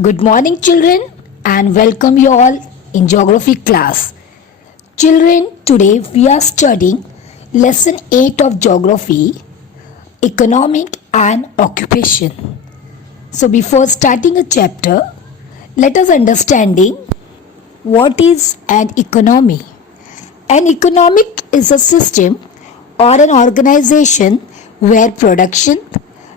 Good morning, children, and welcome you all in geography class. Children, today we are studying lesson 8 of geography, economic and occupation. So before starting a chapter, let us understanding what is an economy. An economic is a system or an organization where production,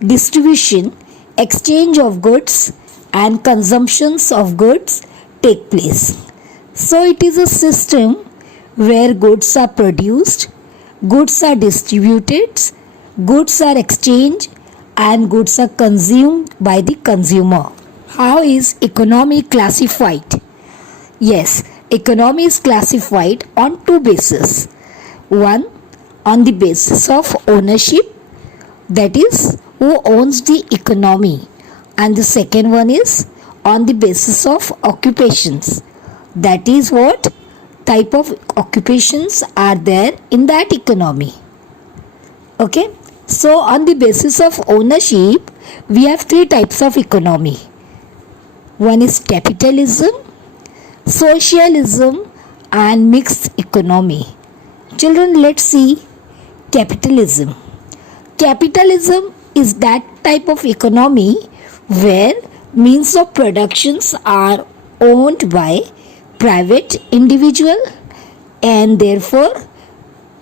distribution, exchange of goods and consumptions of goods take place. So it is a system where goods are produced, goods are distributed, goods are exchanged and goods are consumed by the consumer. How is economy classified? Yes, economy is classified on two bases. One, on the basis of ownership, that is, who owns the economy, and the second one is on the basis of occupations, that is, what type of occupations are there in that economy. Okay, so on the basis of ownership, we have three types of economy. One is capitalism, socialism and mixed economy. Children, let's see capitalism. Capitalism is that type of economy where means of productions are owned by private individual and therefore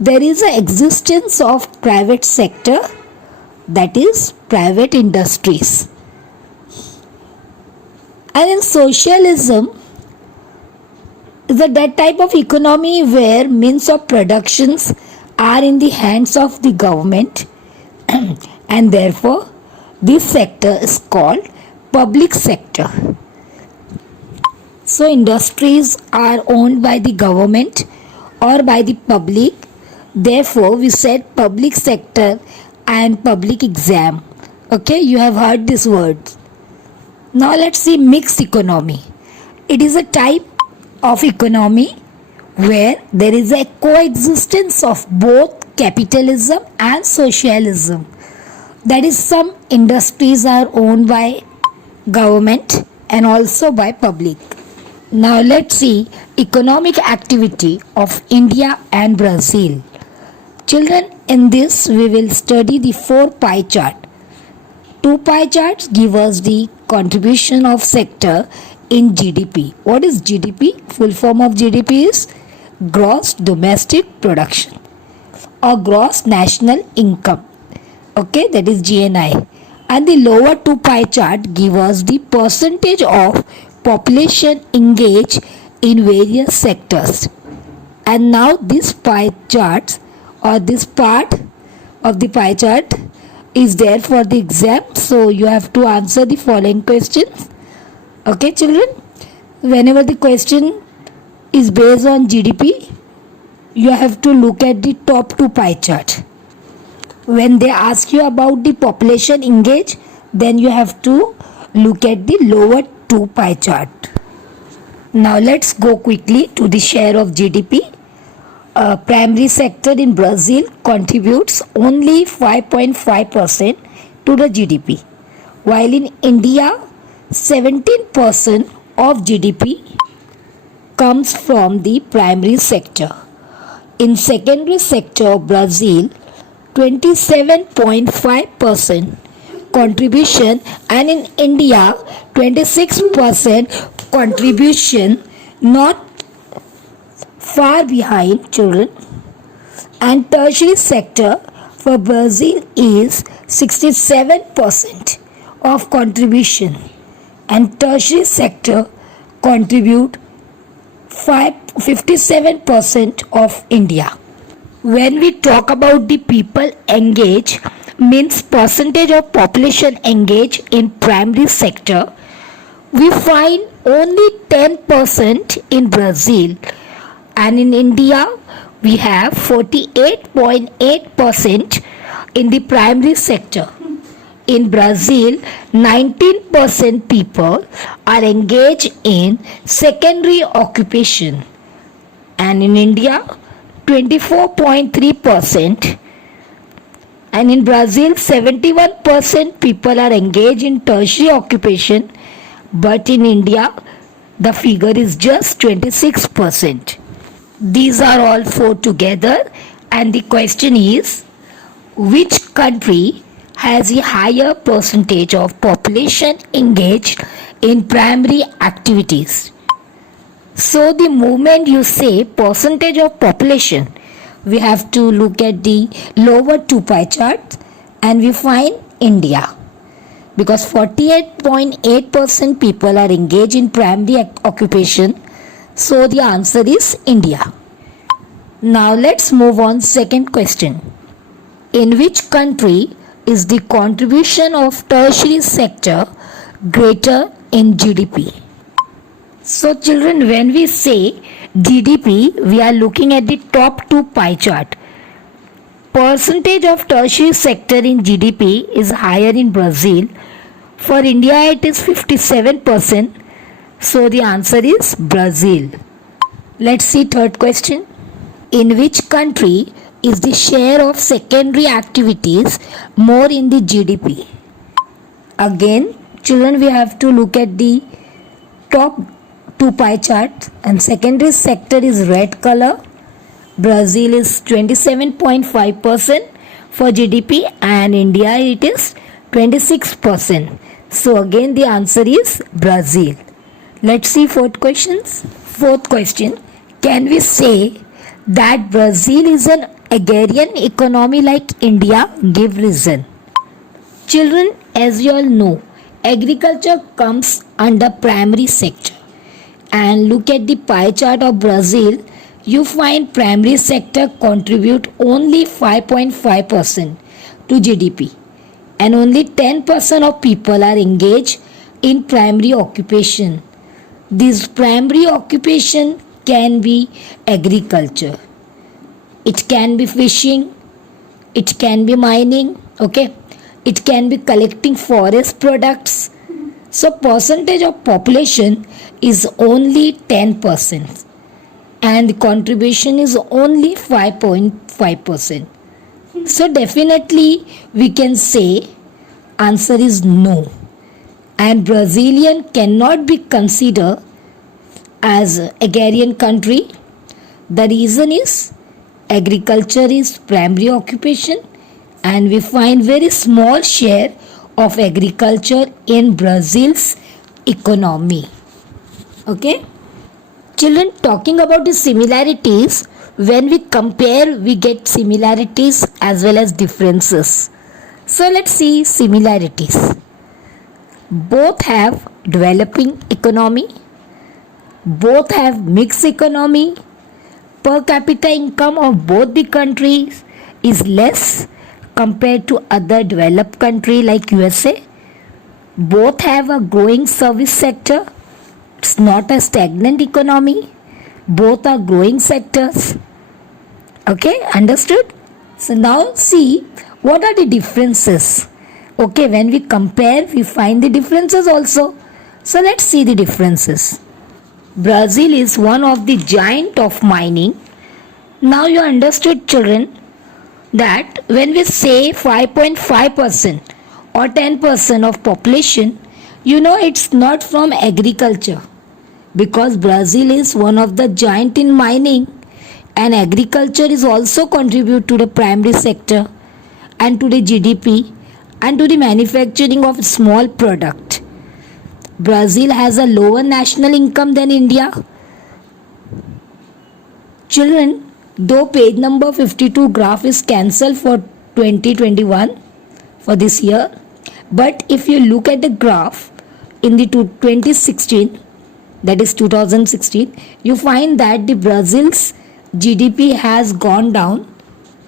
there is an existence of private sector, that is private industries. And in socialism is that type of economy where means of productions are in the hands of the government and therefore this sector is called public sector. So industries are owned by the government or by the public, therefore we said public sector and public exam. Okay, you have heard these words. Now let's see mixed economy. It is a type of economy where there is a coexistence of both capitalism and socialism. That is, some industries are owned by government and also by public. Now let's see economic activity of India and Brazil. Children, in this we will study the 4 pie chart. 2 pie charts give us the contribution of sector in GDP. What is GDP? Full form of GDP is gross domestic production or gross national income. Okay, that is GNI. And the lower 2 pie chart give us the percentage of population engaged in various sectors. And now this pie chart or this part of the pie chart is there for the exam. So you have to answer the following questions. Okay, children, whenever the question is based on GDP, you have to look at the top 2 pie chart. When they ask you about the population engaged, then you have to look at the lower 2 pie chart. Now let's go quickly to the share of GDP. Primary sector in Brazil contributes only 5.5% to the GDP, while in India 17% of GDP comes from the primary sector. In secondary sector of Brazil, 27.5% contribution, and in India 26% contribution, not far behind, children. And tertiary sector for Brazil is 67% of contribution, and tertiary sector contribute 57% of India. When we talk about the people engaged, means percentage of population engaged in primary sector, we find only 10% in Brazil, and in India we have 48.8% in the primary sector. In Brazil, 19% people are engaged in secondary occupation, and in India 24.3%, and in Brazil 71% people are engaged in tertiary occupation, but in India the figure is just 26%. These are all four together, and the question is, which country has a higher percentage of population engaged in primary activities? So the moment you say percentage of population, we have to look at the lower two pie charts and we find India, because 48.8% people are engaged in primary occupation. So the answer is India. Now let's move on. Second question. In which country is the contribution of tertiary sector greater in GDP? So children, when we say GDP, we are looking at the top two pie chart. Percentage of tertiary sector in GDP is higher in Brazil. For India it is 57%. So the answer is Brazil. Let's see third question. In which country is the share of secondary activities more in the GDP? Again, children, we have to look at the top two pie charts, and secondary sector is red color. Brazil is 27.5% for GDP and India it is 26%. So again the answer is Brazil. Let's see fourth questions. Fourth question. Can we say that Brazil is an agrarian economy like India? Give reason. Children, as you all know, agriculture comes under primary sector. And look at the pie chart of Brazil, you find primary sector contribute only 5.5% to GDP. And only 10% of people are engaged in primary occupation. This primary occupation can be agriculture, it can be fishing, it can be mining, okay, it can be collecting forest products. So percentage of population is only 10% and the contribution is only 5.5%. So definitely we can say answer is no, and Brazilian cannot be considered as agrarian country. The reason is agriculture is primary occupation and we find very small share of agriculture in Brazil's economy. Okay, children, talking about the similarities, when we compare we get similarities as well as differences. So let's see similarities. Both have developing economy, both have mixed economy, per capita income of both the countries is less compared to other developed country like USA. Both have a growing service sector. It's not a stagnant economy. Both are growing sectors. Okay, understood? So now see what are the differences. Okay, when we compare we find the differences also. So let's see the differences. Brazil is one of the giant of mining. Now you understood, children, that when we say 5.5% or 10% of population, you know it's not from agriculture, because Brazil is one of the giant in mining and agriculture is also contribute to the primary sector and to the GDP and to the manufacturing of small product. Brazil has a lower national income than India. Children, though page number 52 graph is cancelled for 2021 for this year, but if you look at the graph in the 2016, that is 2016, you find that the Brazil's GDP has gone down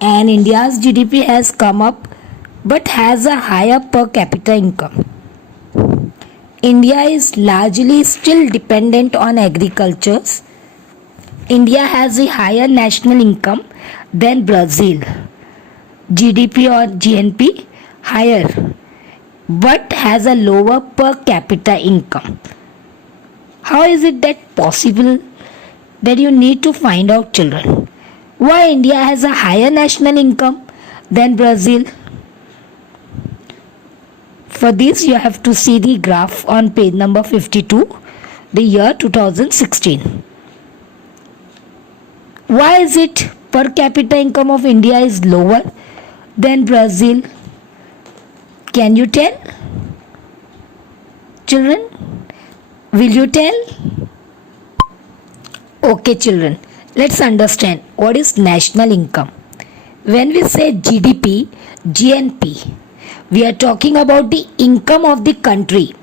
and India's GDP has come up but has a higher per capita income. India is largely still dependent on agriculture. India has a higher national income than Brazil. GDP or GNP higher, but has a lower per capita income. How is it that possible? That you need to find out, children. Why India has a higher national income than Brazil? For this, you have to see the graph on page number 52, the year 2016. Why is it per capita income of India is lower than Brazil? Can you tell? Children, will you tell? Okay, children, let's understand what is national income. When we say GDP, GNP, we are talking about the income of the country.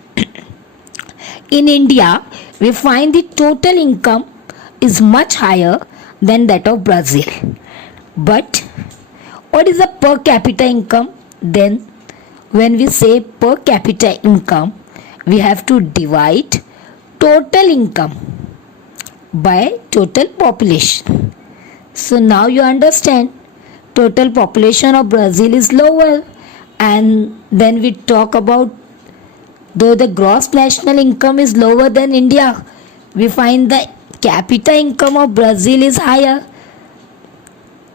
In India, we find the total income is much higher than that of Brazil. But what is the per capita income? Then when we say per capita income, we have to divide total income by total population. So now you understand, total population of Brazil is lower, and then we talk about, though the gross national income is lower than India, we find the capita income of Brazil is higher.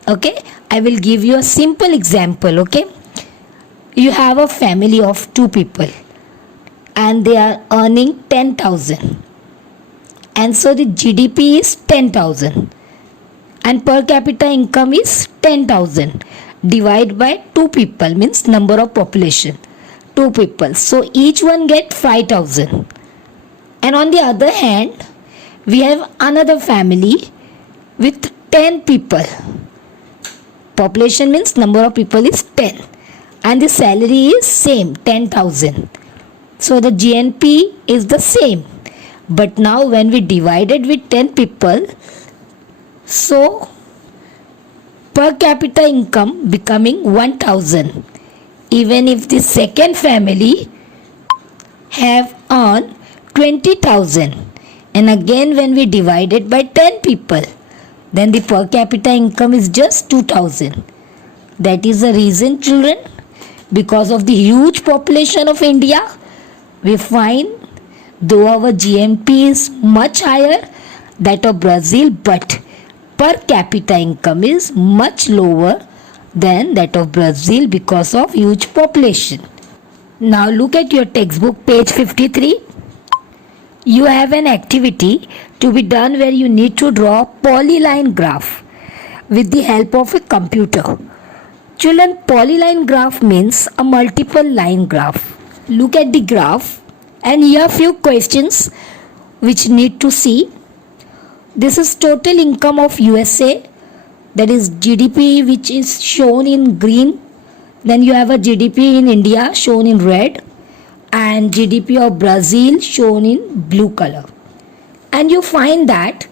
Okay, I will give you a simple example. Okay, you have a family of 2 people and they are earning 10,000, and so the GDP is 10,000 and per capita income is 10,000. Divide by 2 people means number of population, 2 people, so each one get 5,000. And on the other hand, we have another family with 10 people. Population means number of people is 10 and the salary is same, 10,000. So the GNP is the same. But now when we divided with 10 people, so per capita income becoming 1,000. Even if the second family have earned 20,000, and again when we divide it by 10 people, then the per capita income is just 2,000. That is the reason, children, because of the huge population of India, we find though our GNP is much higher that of Brazil, but per capita income is much lower than that of Brazil because of huge population. Now look at your textbook, page 53. You have an activity to be done where you need to draw a polyline graph with the help of a computer. Children, polyline graph means a multiple line graph. Look at the graph and here are few questions which need to see. This is total income of USA, that is GDP, which is shown in green. Then you have a GDP in India shown in red, and GDP of Brazil shown in blue color. And you find that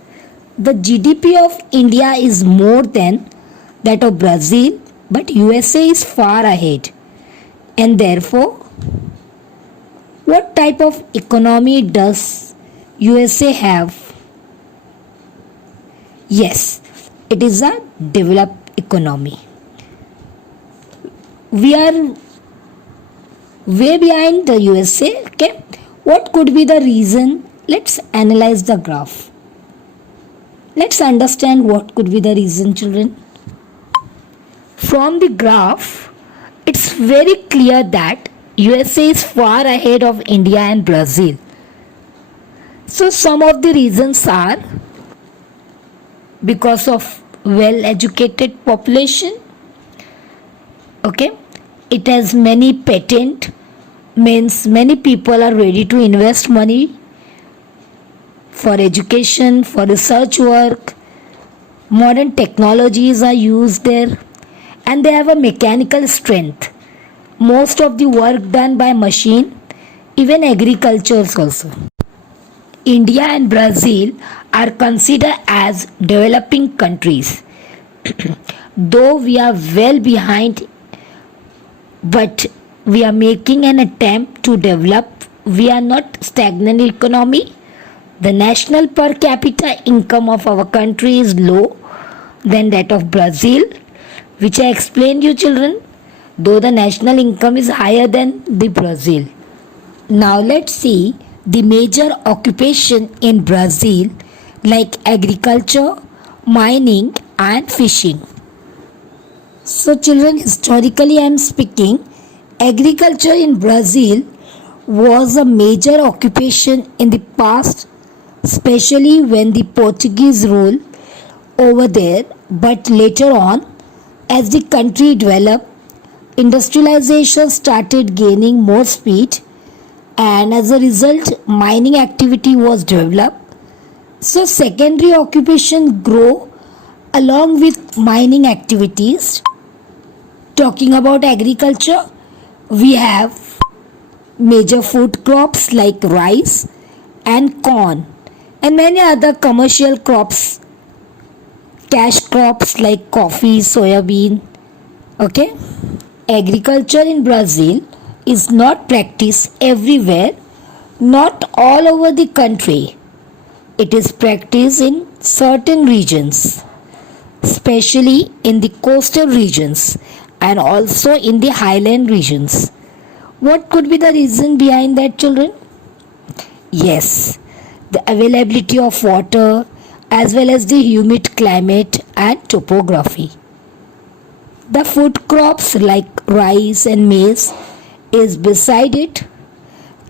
the GDP of India is more than that of Brazil, but USA is far ahead. And therefore, what type of economy does USA have? Yes, it is a developed economy. We are way behind the USA. Okay, what could be the reason? Let's analyze the graph. Let's understand what could be the reason, children. From the graph, it's very clear that USA is far ahead of India and Brazil. So some of the reasons are because of well-educated population. Okay, it has many patent, means many people are ready to invest money for education, for research work. Modern technologies are used there, and they have a mechanical strength. Most of the work done by machine, even agriculture also. India and Brazil are considered as developing countries. Though we are well behind, but we are making an attempt to develop. We are not stagnant economy. The national per capita income of our country is low than that of Brazil, which I explained you, children, though the national income is higher than the Brazil. Now let's see the major occupation in Brazil, like agriculture, mining and fishing. So children, historically I am speaking, Agriculture in Brazil was a major occupation in the past, especially when the Portuguese ruled over there, but later on, as the country developed, industrialization started gaining more speed, and as a result, mining activity was developed. So, secondary occupation grew along with mining activities. Talking about agriculture, we have major food crops like rice and corn, and many other commercial crops, cash crops like coffee, soybean. Okay, agriculture in Brazil is not practiced everywhere, not all over the country. It is practiced in certain regions, especially in the coastal regions and also in the highland regions. What could be the reason behind that, children? Yes, the availability of water as well as the humid climate and topography. The food crops like rice and maize is beside it.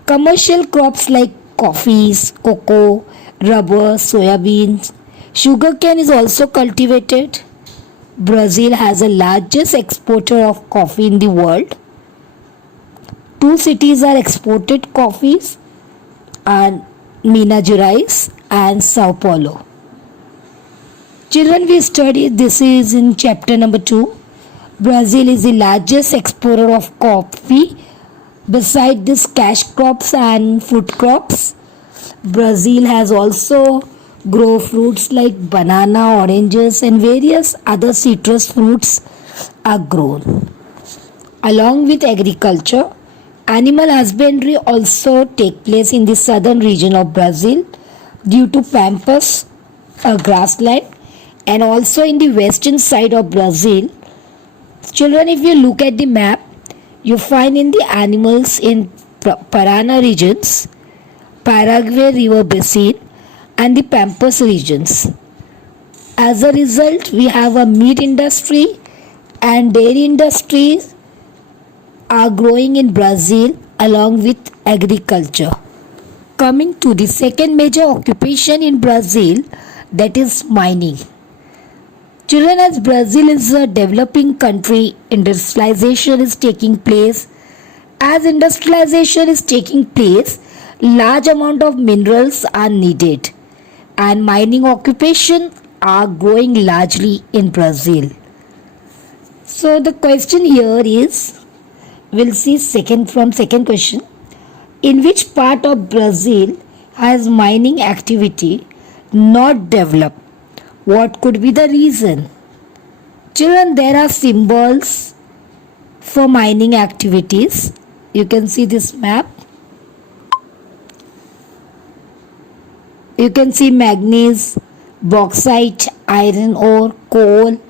Commercial crops like coffees, cocoa, rubber, soybeans, sugarcane is also cultivated. Brazil has the largest exporter of coffee in the world. Two cities are exported coffees, and Minas Gerais and Sao Paulo. Children, we studied this is in chapter number 2. Brazil is the largest exporter of coffee. Beside this cash crops and food crops, Brazil has also grow fruits like banana, oranges and various other citrus fruits are grown. Along with agriculture, animal husbandry also take place in the southern region of Brazil due to pampas, a grassland, and also in the western side of Brazil. Children, if you look at the map, you find in the animals in Parana regions, Paraguay river basin and the pampas regions. As a result, we have a meat industry and dairy industries are growing in Brazil along with agriculture. Coming to the second major occupation in Brazil, that is mining. Children, as Brazil is a developing country, industrialization is taking place. As industrialization is taking place, large amount of minerals are needed and mining occupation are growing largely in Brazil. So the question here is, we'll see second question. In which part of Brazil has mining activity not developed? What could be the reason? Children, there are symbols for mining activities. You can see this map. You can see manganese, bauxite, iron ore, coal.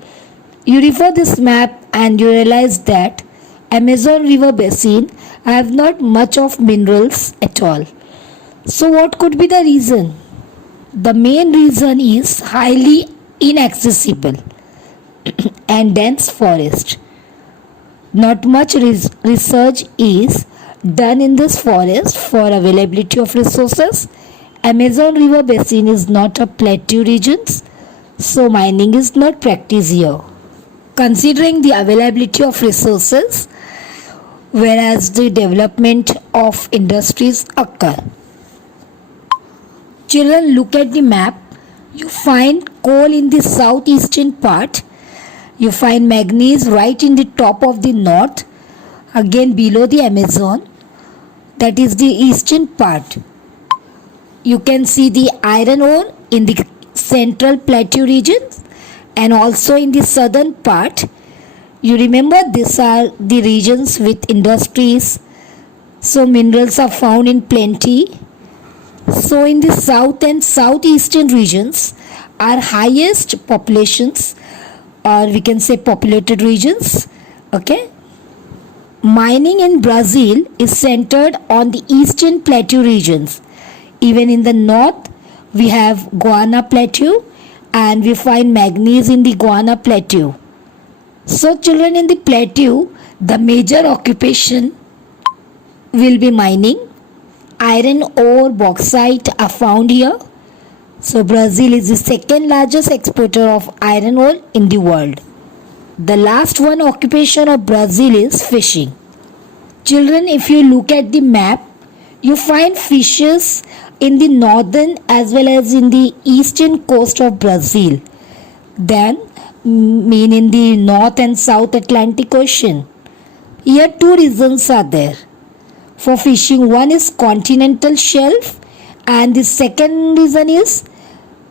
You refer this map and you realize that Amazon river basin have not much of minerals at all. So what could be the reason? The main reason is highly inaccessible and dense forest. Not much research is done in this forest for availability of resources. Amazon river basin is not a plateau region, so mining is not practiced here. Considering the availability of resources, whereas the development of industries occur. Children, look at the map. You find coal in the southeastern part. You find manganese right in the top of the north, again below the Amazon. That is the eastern part. You can see the iron ore in the central plateau region and also in the southern part. You remember these are the regions with industries, so minerals are found in plenty. So in the south and southeastern regions are highest populations, or we can say populated regions. Okay. Mining in Brazil is centered on the eastern plateau regions. Even in the north, we have Guiana Plateau and we find manganese in the Guiana Plateau. So children, in the plateau, The major occupation will be mining. Iron ore, bauxite are found here. So Brazil is the second largest exporter of iron ore in the world. The last one occupation of Brazil is fishing. Children, if you look at the map, you find fishes in the northern as well as in the eastern coast of Brazil. Then, mean in the North and South Atlantic Ocean. Here two reasons are there for fishing. One is continental shelf, and the second reason is,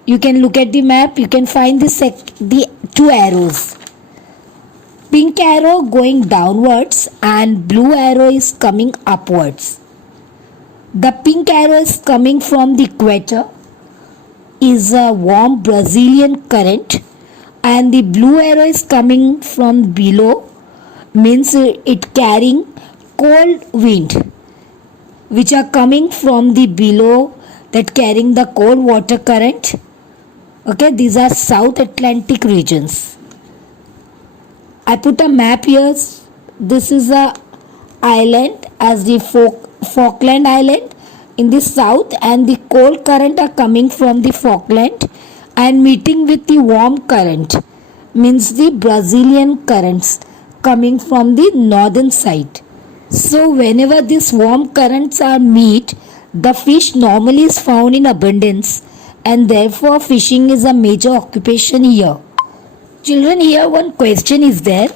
you can look at the map, you can find the two arrows. Pink arrow going downwards and blue arrow is coming upwards. The pink arrow is coming from the equator, is a warm Brazilian current, and the blue arrow is coming from below, means it carrying cold wind, which are coming from the below, that carrying the cold water current. Okay, these are South Atlantic regions. I put a map here. This is a island as the Falkland Island in the south, and the cold current are coming from the Falkland and meeting with the warm current, means the Brazilian currents coming from the northern side. So whenever these warm currents are meet, the fish normally is found in abundance, and therefore fishing is a major occupation here. Children, here one question is there.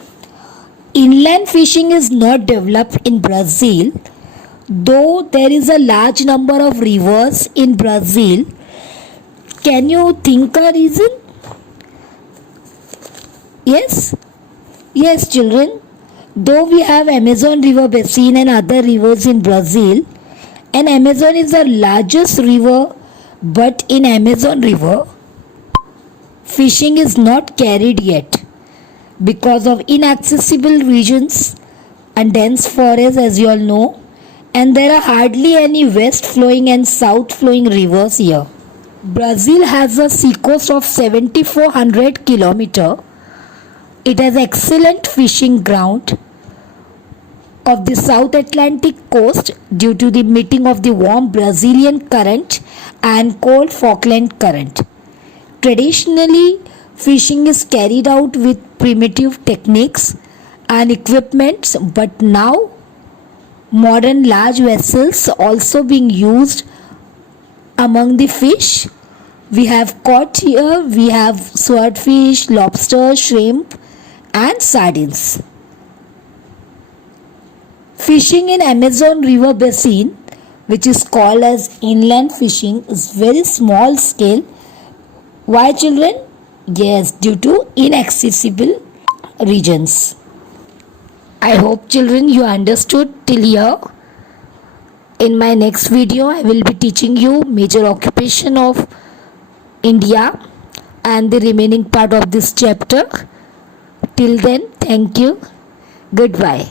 Inland fishing is not developed in Brazil, though there is a large number of rivers in Brazil. Can you think a reason? Yes? Yes, children. Though we have Amazon river basin and other rivers in Brazil, and Amazon is the largest river, but in Amazon river, fishing is not carried yet because of inaccessible regions and dense forests, as you all know, and there are hardly any west flowing and south flowing rivers here. Brazil has a seacoast of 7,400 km. It has excellent fishing ground of the South Atlantic coast due to the meeting of the warm Brazilian current and cold Falkland current. Traditionally, fishing is carried out with primitive techniques and equipments, but now modern large vessels also being used among the fish. We have caught here, we have swordfish, lobster, shrimp and sardines. Fishing in Amazon river basin, which is called as inland fishing, is very small scale. Why, children? Yes, due to inaccessible regions. I hope, children, you understood till here. In my next video, I will be teaching you major occupation of India and the remaining part of this chapter. Till then, thank you. Goodbye.